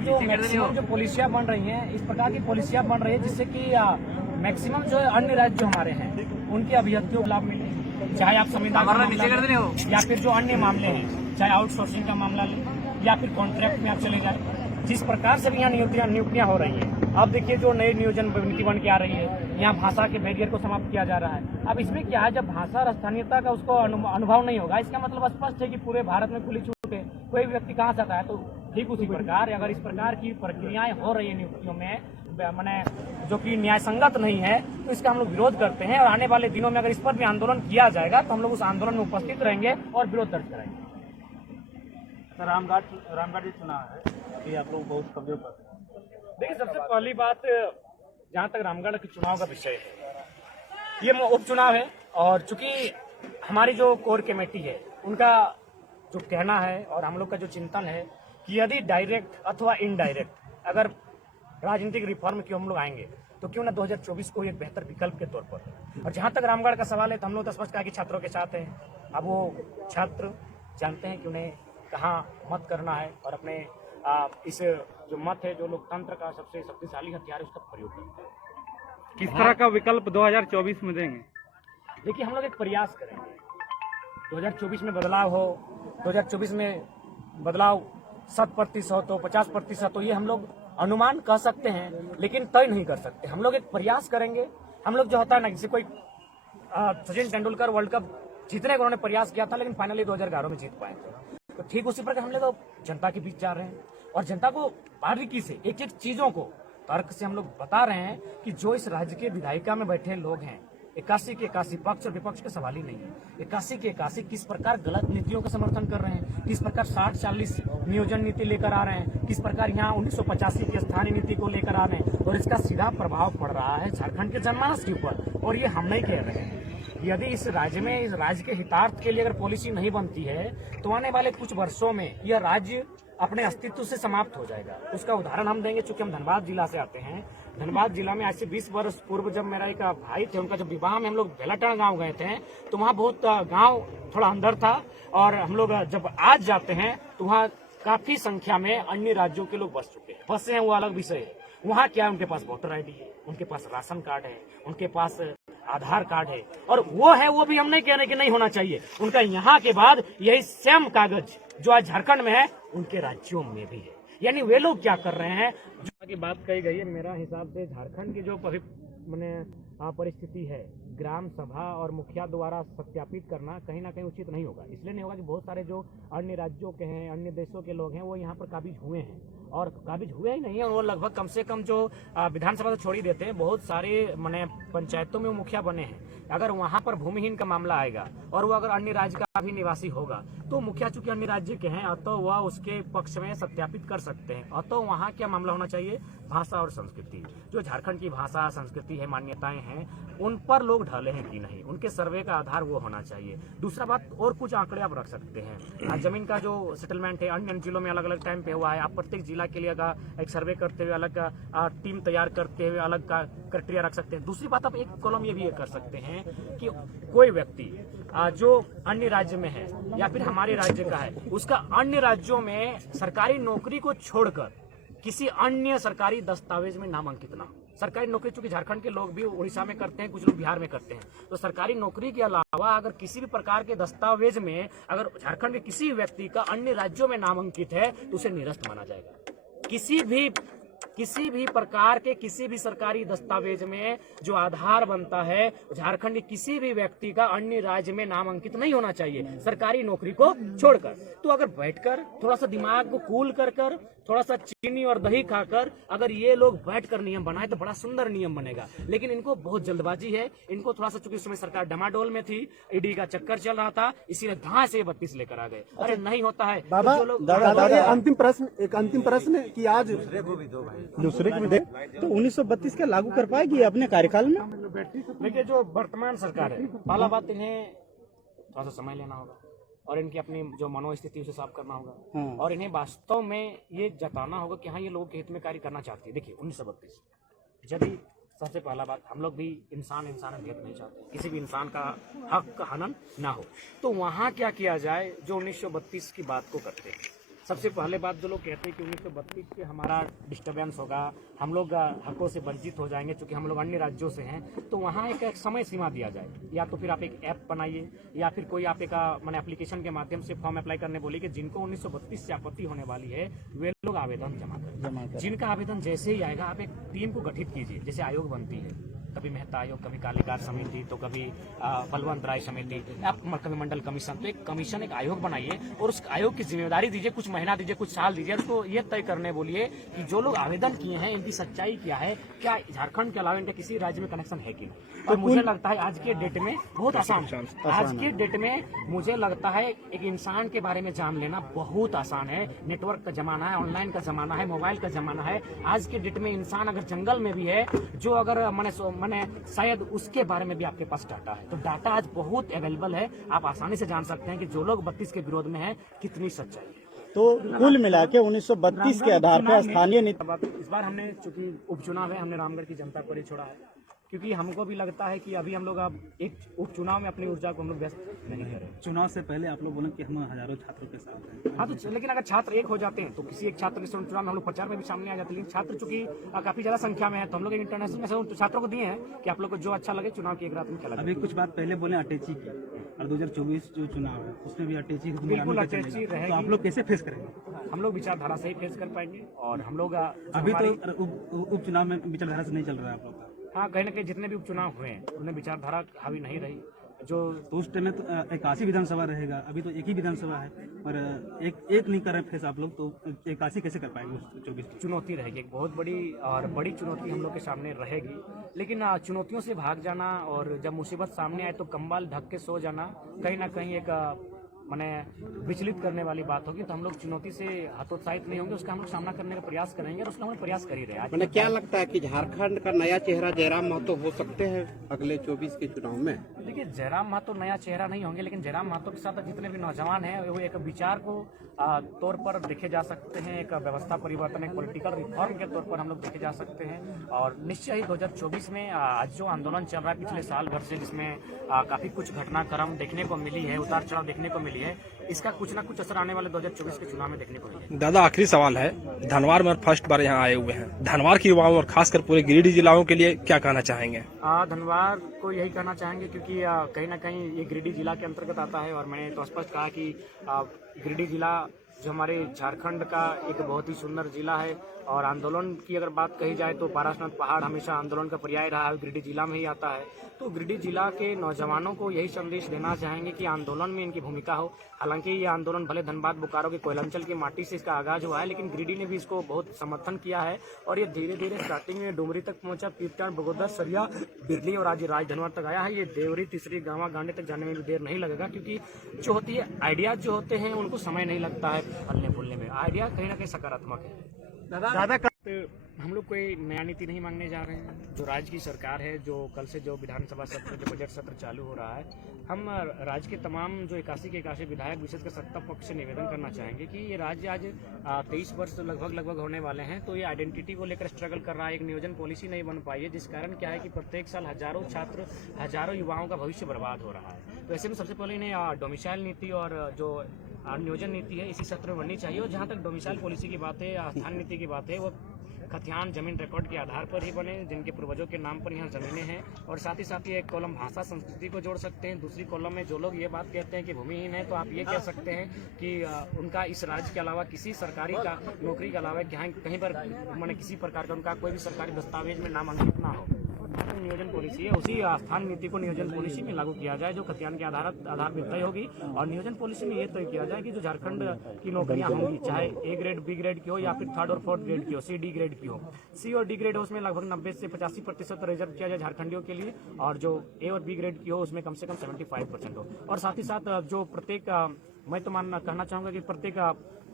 जो मैक्सिमम जो पॉलिसियां बन रही हैं, इस प्रकार की पॉलिसियां बन रही है जिससे कि मैक्सिमम जो अन्य राज्य जो हमारे हैं उनके अभ्यर्थियों को लाभ मिले, चाहे आप संविधान का मामला हो या फिर जो अन्य मामले हैं, चाहे आउटसोर्सिंग का मामला लें या फिर कॉन्ट्रैक्ट में आप चले जाए। जिस प्रकार से भी यहाँ नियुक्तियां हो रही हैं, अब देखिए जो नई नियोजन नीति बन के आ रही है, यहाँ भाषा के बैरियर को समाप्त किया जा रहा है। अब इसमें क्या है, जब भाषा और स्थानीयता का उसको अनुभव नहीं होगा, इसका मतलब स्पष्ट है कि पूरे भारत में खुली छूट है, कोई भी व्यक्ति कहाँ से आता है। तो ठीक उसी प्रकार अगर इस प्रकार की प्रक्रियाएं हो रही है नियुक्तियों में, मैंने जो कि न्याय संगत नहीं है, तो इसका हम लोग विरोध करते हैं। और आने वाले दिनों में अगर इस पर भी आंदोलन किया जाएगा तो हम लोग उस आंदोलन में उपस्थित रहेंगे और विरोध दर्ज कराएंगे। रामगढ़ चुनाव है कि आप लोग बहुत कमजोर करते हैं। देखिए, सबसे पहली बात, जहाँ तक रामगढ़ के चुनाव का विषय है, ये उपचुनाव है और चूंकि हमारी जो कोर कमेटी है उनका जो कहना है और हम लोग का जो चिंतन है कि यदि डायरेक्ट अथवा इनडायरेक्ट अगर राजनीतिक रिफॉर्म की हम लोग आएंगे तो क्यों ना 2024 को एक बेहतर विकल्प के तौर पर। और जहाँ तक रामगढ़ का सवाल है तो हम लोग तो स्पष्ट कहा कि छात्रों के साथ हैं। अब वो छात्र जानते हैं कि उन्हें कहाँ मत करना है और अपने इस जो मत है, जो लोकतंत्र का सबसे शक्तिशाली हथियार है, उसका प्रयोग करते हैं। किस तरह का विकल्प 2024 में देंगे? देखिए, हम लोग एक प्रयास करेंगे 2024 में बदलाव हो। 2024 में बदलाव 100% हो तो 50% हो, ये हम लोग अनुमान कह सकते हैं लेकिन तय नहीं कर सकते। हम लोग एक प्रयास करेंगे। हम लोग जो होता है ना, जैसे कोई सचिन तेंदुलकर वर्ल्ड कप जीतने का उन्होंने प्रयास किया था लेकिन फाइनली 2011 में जीत पाए थे, तो ठीक उसी प्रकार हम लोग जनता के बीच जा रहे हैं और जनता को बारीकी से एक एक चीजों को तर्क से हम लोग बता रहे हैं कि जो इस राज्य के विधायिका में बैठे लोग हैं, 81 के 81 पक्ष और विपक्ष का सवाल ही नहीं है। 81 के 81 किस प्रकार गलत नीतियों का समर्थन कर रहे हैं, किस प्रकार 60-40 नियोजन नीति लेकर आ रहे हैं, किस प्रकार यहाँ 1985 की स्थानीय नीति को लेकर आ रहे हैं और इसका सीधा प्रभाव पड़ रहा है झारखंड के जनमानस के ऊपर। और ये हम नहीं कह रहे हैं। यदि इस राज्य में, इस राज्य के हितार्थ के लिए अगर पॉलिसी नहीं बनती है तो आने वाले कुछ वर्षों में यह राज्य अपने अस्तित्व से समाप्त हो जाएगा। उसका उदाहरण हम देंगे। चूंकि हम धनबाद जिला से आते हैं, धनबाद जिला में आज से 20 वर्ष पूर्व जब मेरा एक भाई थे, उनका जब विवाह में हम लोग बेलाटाण गांव गए थे तो वहाँ बहुत गांव थोड़ा अंदर था और हम लोग जब आज जाते हैं तो वहाँ काफी संख्या में अन्य राज्यों के लोग बस चुके हैं। बसे हैं वो अलग विषय है, वहाँ क्या है, उनके पास वोटर ID है, उनके पास राशन कार्ड है, उनके पास आधार कार्ड है और वो भी हम नहीं कह रहे कि नहीं होना चाहिए। उनका यहाँ के बाद यही सेम कागज जो आज झारखंड में है उनके राज्यों में भी है। यानी वे लोग क्या कर रहे हैं, जो की बात कही गई है, मेरा हिसाब से झारखंड की जो परिस्थिति है, ग्राम सभा और मुखिया द्वारा सत्यापित करना कहीं ना कहीं उचित नहीं होगा। इसलिए नहीं होगा कि बहुत सारे जो अन्य राज्यों के हैं, अन्य देशों के लोग हैं, वो यहाँ पर काबिज हुए हैं और काबिज हुए ही नहीं है, वो लगभग कम से कम जो विधानसभा से छोड़ ही देते हैं, बहुत सारे पंचायतों में वो मुखिया बने हैं। अगर वहाँ पर भूमिहीन का मामला आएगा और वो अगर अन्य राज्य का भी निवासी होगा तो मुखिया चूंकि अन्य राज्य के हैं तो वह उसके पक्ष में सत्यापित कर सकते हैं। तो वहाँ क्या मामला होना चाहिए, भाषा और संस्कृति, जो झारखंड की भाषा संस्कृति है, मान्यताएं हैं, उन पर लोग ढले हैं कि नहीं, उनके सर्वे का आधार वो होना चाहिए। दूसरा बात, और कुछ आंकड़े आप रख सकते हैं। जमीन का जो सेटलमेंट है अन्य जिलों में अलग अलग टाइम पे हुआ है, आप प्रत्येक जिला के लिए एक सर्वे करते हुए अलग टीम तैयार करते हुए अलग का क्राइटेरिया रख सकते हैं। दूसरी बात, आप एक कॉलम ये भी कर सकते हैं कि कोई व्यक्ति जो अन्य राज्य में है या फिर हमारे राज्य का है, उसका अन्य राज्यों में सरकारी नौकरी को छोड़कर किसी अन्य सरकारी दस्तावेज में नामांकित ना। सरकारी नौकरी चूंकि झारखंड के लोग भी उड़ीसा में करते हैं, कुछ लोग बिहार में करते हैं, तो सरकारी नौकरी के अलावा अगर किसी भी प्रकार के दस्तावेज में अगर झारखंड के किसी व्यक्ति का अन्य राज्यों में नामांकित है तो उसे निरस्त माना जाएगा। किसी भी प्रकार के किसी भी सरकारी दस्तावेज में जो आधार बनता है, झारखंड के किसी भी व्यक्ति का अन्य राज्य में नामांकित नहीं होना चाहिए सरकारी नौकरी को छोड़कर। तो अगर बैठकर थोड़ा सा दिमाग को कूल कर थोड़ा सा चीनी और दही खाकर अगर ये लोग बैठकर नियम बनाए तो बड़ा सुंदर नियम बनेगा। लेकिन इनको बहुत जल्दबाजी है, इनको थोड़ा सा, चूंकि इस समय सरकार डमाडोल में थी, ईडी का चक्कर चल रहा था, इसीलिए धां से 32 लेकर आ गए। अरे नहीं होता है बाबा। अंतिम प्रश्न कि आज दूसरे को भी दे तो 1932 का लागू कर पाएगी अपने कार्यकाल में? देखिए, जो वर्तमान सरकार है, पहला बात, इन्हें थोड़ा सा समय लेना होगा और इनकी अपनी जो मनोस्थिति उसे साफ करना होगा और इन्हें वास्तव में ये जताना होगा कि हाँ, ये लोगों के हित में कार्य करना चाहती है। देखिए, 1932 यदि सबसे पहला बात, हम लोग भी इंसानियत नहीं चाहते, किसी भी इंसान का हक का हनन ना हो, तो वहाँ क्या किया जाए, जो 1932 की बात को करते हैं सबसे पहले बात जो लोग कहते हैं कि 1932 से हमारा डिस्टर्बेंस होगा, हम लोग हकों से वंचित हो जाएंगे क्योंकि हम लोग अन्य राज्यों से हैं, तो वहाँ एक समय सीमा दिया जाए, या तो फिर आप एक ऐप बनाइए या फिर कोई आप एक मैंने एप्लीकेशन के माध्यम से फॉर्म अप्लाई करने बोलिए कि जिनको 1932 से आपत्ति होने वाली है वे लोग आवेदन जमा करें। जिनका आवेदन जैसे ही आएगा आप एक टीम को गठित कीजिए, जैसे आयोग बनती है, कभी मेहता आयोग, कभी कालीकार समिति, तो कभी बलवंत राय समिति, कभी मंडल कमीशन। तो एक कमीशन, एक आयोग बनाइए और उस आयोग की जिम्मेदारी दीजिए, कुछ महीना दीजिए, कुछ साल दीजिए, उसको ये तय करने बोलिए कि जो लोग आवेदन किए हैं इनकी सच्चाई क्या है, क्या झारखंड के अलावा इनका किसी राज्य में कनेक्शन है कि नहीं। और मुझे लगता है आज के डेट में बहुत आसान, आज के डेट में मुझे लगता है एक इंसान के बारे में जान लेना बहुत आसान है। नेटवर्क का जमाना है, ऑनलाइन का जमाना है, मोबाइल का जमाना है। आज के डेट में इंसान अगर जंगल में भी है, जो अगर मैंने शायद उसके बारे में भी आपके पास डाटा है, तो डाटा आज बहुत अवेलेबल है। आप आसानी से जान सकते हैं कि जो लोग 32 के विरोध में है कितनी सच्चाई है। तो कुल मिला के 1932 के आधार पर स्थानीय नीति। इस बार हमने चूंकि उपचुनाव है, हमने रामगढ़ की जनता पर ही छोड़ा है, क्योंकि हमको भी लगता है कि अभी हम लोग अब एक उपचुनाव में अपनी ऊर्जा को हम लोग व्यस्त नहीं करें। चुनाव से पहले आप लोग बोले कि हम हजारों छात्रों के साथ हैं। हाँ, तो लेकिन अगर छात्र एक हो जाते हैं तो किसी एक छात्र के चुनाव में हम लोग प्रचार में भी सामने आ जाते हैं। लेकिन छात्र चूंकि काफी ज्यादा संख्या में है, तो हम लोग इंटरनेशनल में से छात्रों को दिए हैं कि आप लोग को जो अच्छा लगे चुनाव की एक रात में खेला। अभी कुछ बात पहले बोले अटैची की, और 2024 जो चुनाव है उसमें भी अटैची की बिल्कुल अटैची रहेगी। तो आप लोग कैसे फेस करेंगे? हम लोग विचारधारा से ही फेस कर पाएंगे, और हम लोग अभी तो उपचुनाव में विचारधारा से नहीं चल रहा है आप लोग का। हाँ, कहीं ना कहीं जितने भी उपचुनाव हुए हैं उनमें विचारधारा हावी नहीं रही। जो तो उस टाइम में तो 81 विधानसभा रहेगा, अभी तो एक ही विधानसभा है, और एक नहीं कर रहे फेस आप लोग, तो 81 कैसे कर पाएंगे? 24 चुनौती रहेगी, एक बहुत बड़ी चुनौती हम लोग के सामने रहेगी। लेकिन चुनौतियों से भाग जाना और जब मुसीबत सामने आए तो कंबल ढक के सो जाना कहीं ना कहीं एक मैंने विचलित करने वाली बात होगी। तो हम लोग चुनौती से हतोत्साहित नहीं होंगे, उसका हम लोग सामना करने का प्रयास करेंगे, और उसका हम लोग प्रयास कर ही रहे हैं। मैंने क्या लगता है कि झारखंड का नया चेहरा जयराम महतो हो सकते हैं अगले 24 के चुनाव में? देखिए, जयराम महतो नया चेहरा नहीं होंगे, लेकिन जयराम महतो के साथ जितने भी नौजवान हैं वो एक विचार को तौर पर देखे जा सकते हैं, एक व्यवस्था परिवर्तन, एक पॉलिटिकल रिफॉर्म के तौर पर हम लोग देखे जा सकते हैं। और निश्चय ही 2024 में आज जो आंदोलन चल रहा है पिछले साल भर से, जिसमें काफी कुछ घटनाक्रम देखने को मिली है, उतार चढ़ाव देखने को मिली है, इसका कुछ ना कुछ असर आने वाले 2024 के चुनाव में देखने को मिलेगा। दादा, आखिरी सवाल है, धनवार में फर्स्ट बार यहाँ आए हुए हैं, धनवार के युवाओं और खासकर पूरे गिरिडीह जिलाओं के लिए क्या कहना चाहेंगे? धनवार को यही कहना चाहेंगे, क्योंकि कहीं ना कहीं ये गिरिडीह जिला के अंतर्गत आता है, और मैंने तो स्पष्ट कहा कि गिरिडीह जिला जो हमारे झारखंड का एक बहुत ही सुंदर जिला है। और आंदोलन की अगर बात कही जाए तो पारसनाथ पहाड़ हमेशा आंदोलन का पर्याय रहा है, गिरिडीह जिला में ही आता है। तो गिरिडीह जिला के नौजवानों को यही संदेश देना चाहेंगे कि आंदोलन में इनकी भूमिका हो। हालांकि ये आंदोलन भले धनबाद बोकारो के कोयलांचल की माटी से इसका आगाज हुआ है, लेकिन गिरिडीह ने भी इसको बहुत समर्थन किया है, और ये धीरे धीरे स्टार्टिंग में डुमरी तक पहुंचा, पीरटांड, बगोदर, सरिया, बिरली और आज राजधनवार तक आया है। ये देवरी, तीसरी, गांवा, गांडे तक जाने में भी देर नहीं लगेगा, क्योंकि जो होती है आइडियाज जो होते हैं उनको समय नहीं लगता है फलने फूलने में। आइडिया कहीं ना कहीं सकारात्मक है। दादा हम लोग कोई नया नीति नहीं मांगने जा रहे हैं। जो राज्य की सरकार है, जो कल से जो विधानसभा सत्र, जो बजट सत्र चालू हो रहा है, हम राज्य के तमाम जो 81 के 81 विधायक विशेषकर सत्ता पक्ष से निवेदन करना चाहेंगे कि ये राज्य आज 23 वर्ष लगभग होने वाले हैं, तो ये आइडेंटिटी को लेकर स्ट्रगल कर रहा है, एक नियोजन पॉलिसी नहीं बन पाई है, जिस कारण क्या है कि प्रत्येक साल हजारों छात्र, हजारों युवाओं का भविष्य बर्बाद हो रहा है। तो ऐसे में सबसे पहले इन्हें डोमिसाइल नीति और जो नियोजन नीति है इसी सत्र में बननी चाहिए। और जहाँ तक डोमिसाइल पॉलिसी की बात है, स्थान नीति की बात है, वो खतियान जमीन रिकॉर्ड के आधार पर ही बने, जिनके पूर्वजों के नाम पर यहाँ जमीनें हैं। और साथ ही एक कॉलम भाषा संस्कृति को जोड़ सकते हैं। दूसरी कॉलम में जो लोग ये बात कहते हैं कि भूमिहीन है, तो आप ये कह सकते हैं कि उनका इस राज्य के अलावा किसी सरकारी का नौकरी के अलावा कहीं पर मैंने किसी प्रकार का उनका कोई भी सरकारी दस्तावेज में नाम अंकित ना हो। नियोजन पॉलिसी है, उसी स्थान नीति को नियोजन पॉलिसी में लागू किया जाए, जो खतियान के आधार पर तय होगी। और नियोजन पॉलिसी में ये तय किया जाए कि जो झारखंड की नौकरियां होंगी, चाहे ए ग्रेड, बी ग्रेड की हो, या फिर 3rd और 4th ग्रेड की हो, सी डी ग्रेड की हो। सी और डी ग्रेड हो उसमें लगभग 90 से 85% रिजर्व किया जाए झारखंडियों के लिए, और जो ए और बी ग्रेड की हो उसमें कम से कम 75% हो। और साथ ही साथ जो प्रत्येक मैं तो कहना चाहूंगा कि प्रत्येक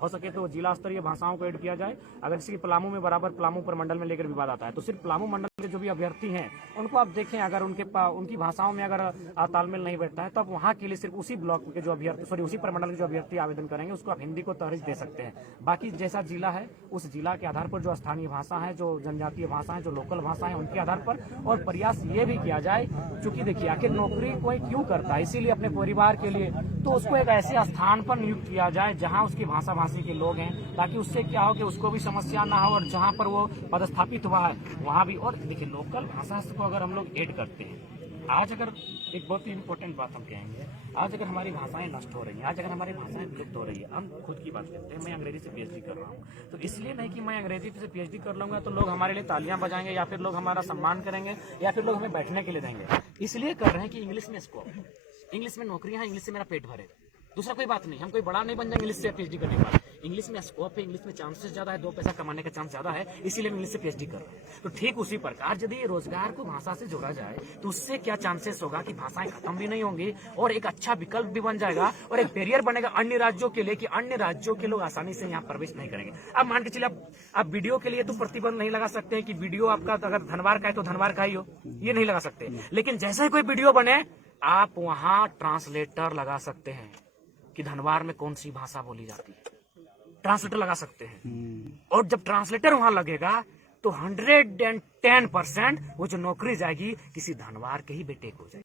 हो सके तो जिला स्तरीय भाषाओं को ऐड किया जाए। अगर किसी पलामू में बराबर पलामू पर मंडल में लेकर विवाद आता है, तो सिर्फ पलामू मंडल के जो भी अभ्यर्थी हैं उनको आप देखें, अगर उनकी भाषाओं में अगर तालमेल नहीं बैठता है, तब वहाँ के लिए सिर्फ उसी ब्लॉक के जो अभ्यर्थी उसी प्रमंडल के जो अभ्यर्थी आवेदन करेंगे उसको आप हिंदी को तरजीह दे सकते हैं। बाकी जैसा जिला है उस जिला के आधार पर जो स्थानीय भाषा है, जो जनजातीय भाषा है, जो लोकल भाषा है, उनके आधार पर। और प्रयास ये भी किया जाए, चूंकि देखिए आखिर नौकरी कोई क्यों करता है, इसीलिए अपने परिवार के लिए तो उसको एक ऐसे स्थान पर नियुक्त किया जाए जहां उसकी भाषा भाषी के लोग हैं, ताकि उससे क्या हो कि उसको भी समस्या ना हो, और जहां पर वो पदस्थापित हुआ है वहां भी। और देखिए, लोकल भाषा को अगर हम लोग ऐड करते हैं, आज अगर एक बहुत ही इम्पोर्टेंट बात हम कहेंगे, आज अगर हमारी भाषाएं नष्ट हो रही हैं, आज अगर हमारी भाषाएं विलुप्त हो रही है, हम खुद की बात करते हैं, मैं अंग्रेजी से पीएचडी कर रहा हूँ, तो इसलिए नहीं कि मैं अंग्रेजी से पीएचडी कर लूंगा तो लोग हमारे लिए तालियां बजाएंगे या फिर लोग हमारा सम्मान करेंगे या फिर लोग हमें बैठने के लिए देंगे। इसलिए कर रहे हैं कि इंग्लिश में स्कोप है, इंग्लिश में नौकरियां हैं, इंग्लिश से मेरा पेट भरेगा, दूसरा कोई बात नहीं। हम कोई बड़ा नहीं बन जाएंगे इंग्लिश से पीएचडी करने के बाद। इंग्लिश में स्कोप है, इंग्लिश में चांसेस ज्यादा है, 2 पैसा कमाने का चांस ज्यादा है, इसीलिए इंग्लिश से पीएचडी कर रहे हैं। तो ठीक उसी प्रकार यदि रोजगार को भाषा से जोड़ा जाए तो उससे क्या चांसेस होगा कि भाषाएं खत्म भी नहीं होंगी और एक अच्छा विकल्प भी बन जाएगा और एक बैरियर बनेगा अन्य राज्यों के लिए कि अन्य राज्यों के लोग आसानी से यहाँ प्रवेश नहीं करेंगे। अब मान के चलिए, आप वीडियो के लिए तो प्रतिबंध नहीं लगा सकते हैं कि वीडियो आपका अगर धनवार का है तो धनवार का ही हो, ये नहीं लगा सकते। लेकिन जैसे ही कोई वीडियो बने आप वहां ट्रांसलेटर लगा सकते हैं कि धनवार में कौन सी भाषा बोली जाती है, ट्रांसलेटर लगा सकते हैं। और जब ट्रांसलेटर वहां लगेगा तो 110% वो जो नौकरी जाएगी किसी धनवार के ही बेटे को जाएगी।